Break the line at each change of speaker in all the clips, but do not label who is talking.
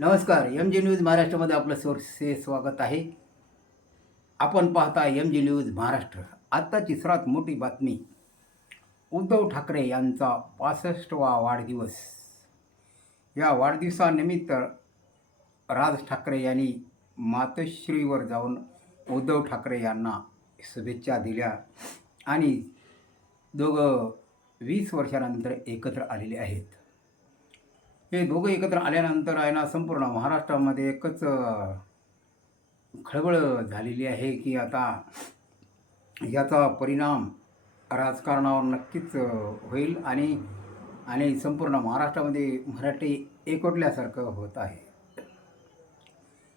नमस्कार M G news महाराष्ट्रामध्ये आपलं सोर्सचे स्वागत आहे. आपण पाहता एम जी न्यूज महाराष्ट्र. आत्ताची सर्वात मोठी बातमी उद्धव ठाकरे यांचा पासष्टवा वाढदिवस. या वाढदिवसानिमित्त राज ठाकरे यांनी मातोश्रीवर जाऊन उद्धव ठाकरे यांना शुभेच्छा दिल्या आणि दोघं वीस वर्षानंतर एकत्र आलेले आहेत. हे दोघं एकत्र आल्यानंतर आहे ना संपूर्ण महाराष्ट्रामध्ये एकच खळबळ झालेली आहे की आता याचा परिणाम राजकारणावर नक्कीच होईल आणि आणि संपूर्ण महाराष्ट्रामध्ये मराठी एकवटल्यासारखं होत आहे.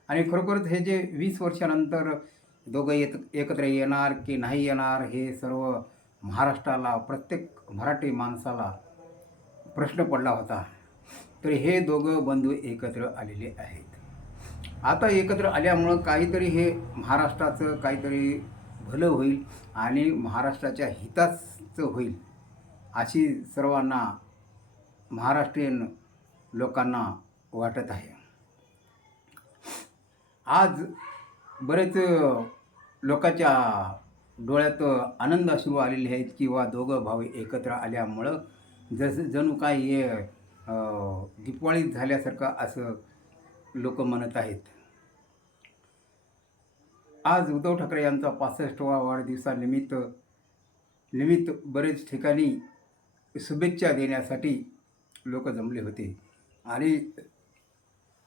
आणि खरोखरच हे जे वीस वर्षानंतर दोघं येत एकत्र येणार की नाही येणार हे सर्व महाराष्ट्राला प्रत्येक मराठी माणसाला प्रश्न पडला होता. तर हे दोघं बंधू एकत्र आलेले आहेत. आता एकत्र आल्यामुळं काहीतरी हे महाराष्ट्राचं काहीतरी भलं होईल आणि महाराष्ट्राच्या हिताचं होईल अशी सर्वांना महाराष्ट्रीयन लोकांना वाटत आहे. आज बरेच लोकांच्या डोळ्यात आनंद अश्रू आलेले आहेत किंवा दोघं भाऊ एकत्र आल्यामुळं जसं जणू काय हे अं, झाल्यासारखं असं लोक म्हणत आहेत. आज उद्धव ठाकरे यांचा पासष्टवा वाढदिवसानिमित्त निमित्त बरेच ठिकाणी शुभेच्छा देण्यासाठी लोक जमले होते. आणि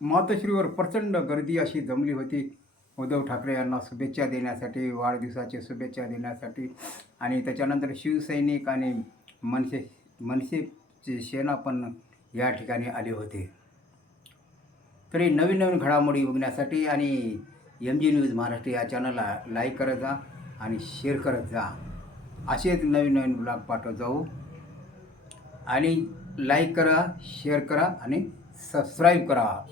मातोश्रीवर प्रचंड गर्दी अशी जमली होती. उद्धव ठाकरे यांना शुभेच्छा देण्यासाठी वाढदिवसाच्या शुभेच्छा देण्यासाठी आणि त्याच्यानंतर शिवसैनिक आणि मनसे मनसेचे सेना पण या ठिकाणी आले होते. तरी नवीन नवीन घडामोडी बघण्यासाठी आणि एम जी न्यूज महाराष्ट्र या चॅनलला लाईक करत जा आणि शेअर करत जा. असेच नवीन नवीन ब्लॉग पाठवत जाऊ. आणि लाईक करा शेअर करा आणि सबस्क्राईब करा.